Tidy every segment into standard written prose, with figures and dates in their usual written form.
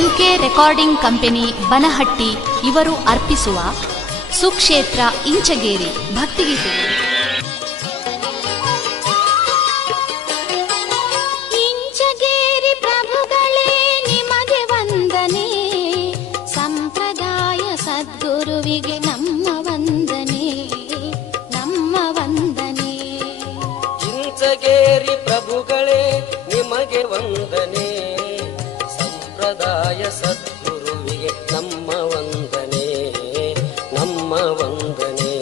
N K recording company Banahatti ಇವರು ಅರ್ಪಿಸುವ ಸುಕ್ಷೇತ್ರ ಇಂಚಗೇರಿ ಭಕ್ತಿಗೀತೆಗಳು. ಇಂಚಗೇರಿ ಪ್ರಭುಗಳೇ ನಿಮಗೆ ವಂದನೆ, ಸಂಪ್ರದಾಯ ಸದ್ಗುರುವಿಗೆ ನಮ್ಮ ವಂದನೆ, ನಮ್ಮ ವಂದನೆ. ಇಂಚಗೇರಿ ಪ್ರಭುಗಳೇ ನಿಮಗೆ ವಂದನೆ, ಸಂಪ್ರದಾಯ ಸದ್ಗುರುವಿಗೆ ನಮ್ಮ ವಂದನೆ, ನಮ್ಮ ವಂದನೆ.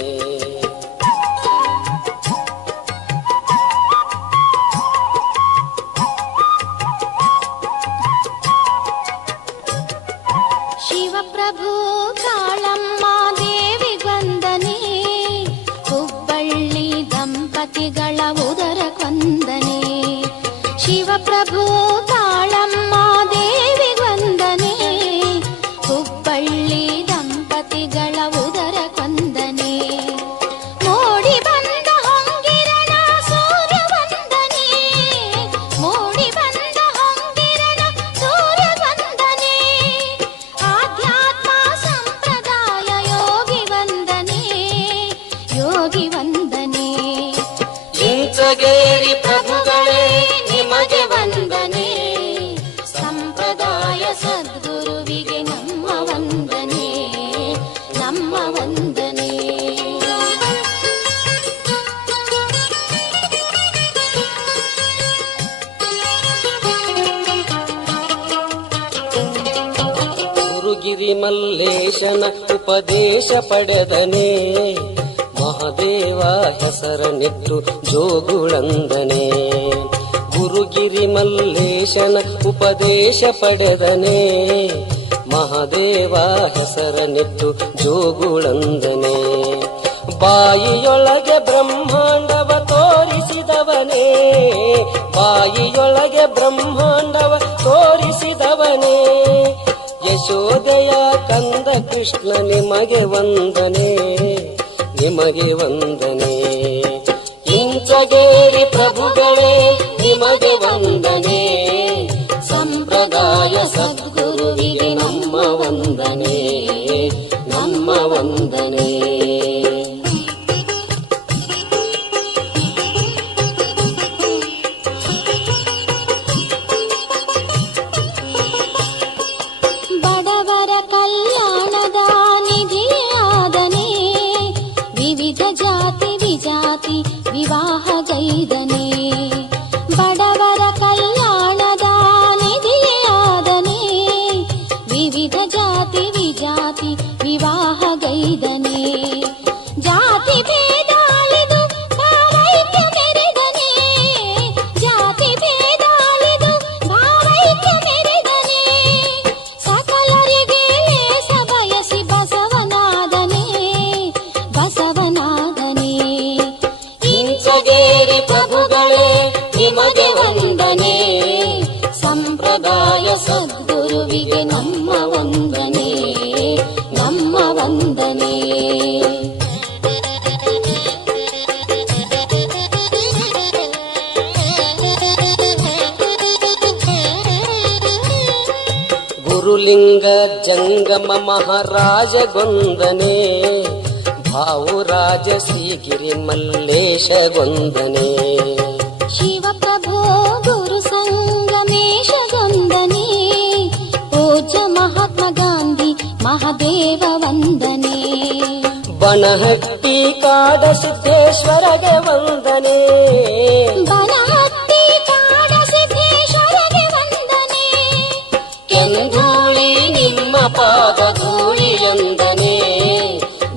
ಶಿವಪ್ರಭು ಕಾಳಮ್ಮ ದೇವಿ ವಂದನೆ, ಹುಬ್ಬಳ್ಳಿ ದಂಪತಿಗಳ ಉದರ ವಂದನೆ. ಶಿವಪ್ರಭು ಕಾಳಮ್ಮ ದೇವಿ ವಂದನೆ, ಹುಬ್ಬಳ್ಳಿ ದಂಪತಿಗಳ ಉದರ ವಂದನೆ. ಮೋಡಿ ಬಂದ ಹೊಂಗಿರಣ ಸೂರ್ಯ ವಂದನೆ, ಮೋಡಿ ಬಂದ ಹೊಂಗಿರಣ ಸೂರ್ಯ ವಂದನೆ. ಆಧ್ಯಾತ್ಮ ಸಂಪ್ರದಾಯ ಯೋಗಿ ವಂದನೆ, ಯೋಗಿ ವಂದನೆ. ಇಂಚಗೇರಿ ಪ್ರಭುಗಳೇ ನಿಮಗೆ ವಂದನೆ, ಸಂಪ್ರದಾಯ ಸದ್ಗುರುವಿಗೆ ನಮ್ಮ ವಂದನೆ, ನಮ್ಮ ವಂದನೆ. ಗುರುಗಿರಿ ಮಲ್ಲೇಶನ ಉಪದೇಶ ಪಡೆದನೆ, ಮಹಾದೇವ ಹೆಸರನಿಟ್ಟು ಜೋಗುಳಂದನೆ. ಗುರುಗಿರಿ ಮಲ್ಲೇಶನ ಉಪದೇಶ ಪಡೆದನೆ, ಮಹಾದೇವ ಹೆಸರನಿಟ್ಟು ಜೋಗುಳಂದನೆ. ಬಾಯಿಯೊಳಗೆ ಬ್ರಹ್ಮಾಂಡವ ತೋರಿಸಿದವನೇ, ಬಾಯಿಯೊಳಗೆ ಬ್ರಹ್ಮಾಂಡವ ತೋರಿಸಿದವನೇ. ಯಶೋದೆಯ ಕಂದ ಕೃಷ್ಣ ನಿಮಗೆ ವಂದನೆ, ನಿಮಗೆ ವಂದನೆ. ಇಂಚಗೇರಿ ಪ್ರಭುಗಳೇ ನಿಮಗೆ ವಂದನೆ, ಸಂಪ್ರದಾಯ ಸದ್ಗುರುವಿಗೆ ನಮ್ಮ ವಂದನೆ, ನಮ್ಮ ವಂದನೆ. ಬಡವರ ಕಲ್ಯಾಣದ ನಿಧಿಯಾದನೆ, ವಿವಿಧ ಜಾತಿ ವಿಜಾತಿ ವಿವಾಹ ಗೈದನೆ. ಬಡವರ ಕಲ್ಯಾಣದ ನಿಧಿಯಾದನೆ, ವಿವಿಧ ಜಾತಿ ವಿಜಾತಿ ವಿವಾಹ ಗೈದನೆ. ಜಾತಿ ಭೇದ ಅಳಿದು ಭಾವೈಕ್ಯ ಮೆರೆದನೆ, ಜಾತಿ ಭೇದ ಅಳಿದು ಭಾವೈಕ್ಯ ಮೆರೆದನೆ. ಸಕಲರಿಗೆ ಲೇಸ ಬಯಸಿ ಬಸವನಾದನೆ, ಬಸವನಾದನೆ. ಇಂಚಗೇರಿ ಪ್ರಭುಗಳೇ ನಿಮಗೆ ವಂದನೆ, ಸಂಪ್ರದಾಯ ಸದ್ಗುರುವಿಗೆ ನಮ್ಮ ವಂದನೆ, ನಮ್ಮ ವಂದನೆ. ಗುರುಲಿಂಗ ಜಂಗಮ ಮಹಾರಾಜ ಗೊಂದನೆ, ಭಾವುರಾಜ ಶ್ರೀಗಿರಿ ಮಲ್ಲೇಶ ಗೊಂದನೆ. ಶಿವಪ್ರಭು ಗುರು ಸಂಗಮೇಶ ಗೊಂದನೆ, ಪೂಜ್ಯ ಮಹಾತ್ಮ ಗಾಂಧಿ ಮಹಾದೇವ ವಂದನೆ. ಬನಹಟ್ಟಿ ಕಾಡ ಸಿದ್ದೇಶ್ವರಗೆ ವಂದನೆ, ಬನಹಟ್ಟಿ ಕಾಡ ಸಿದ್ದೇಶ್ವರಗೆ ವಂದನೆ. ಕೆಂಧೂಳಿ ನಿಮ್ಮ ಪಾದ ಧೂಳಿಯಂದನೆ,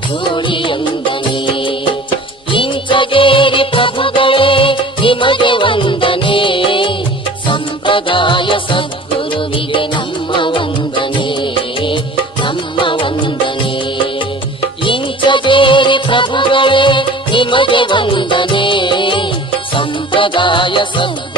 ಧೂಳಿಯಂದನೆ. ಇಂಚಗೇರಿ ಪ್ರಭುಗಳೇ ನಿಮಗೆ ವಂದನೆ, ಸಂಪ್ರದಾಯ ಸದ್ಗುರುವಿಗೆ ನಮ್ಮ ವಂದನೆ, ನಮ್ಮ ವಂದನೆ. ಇಂಚಗೇರಿ ಪ್ರಭುಗಳೇ ನಿಮಗೆ ವಂದನೆ, ಸಂಪ್ರದಾಯ ಸದ್ಗುರು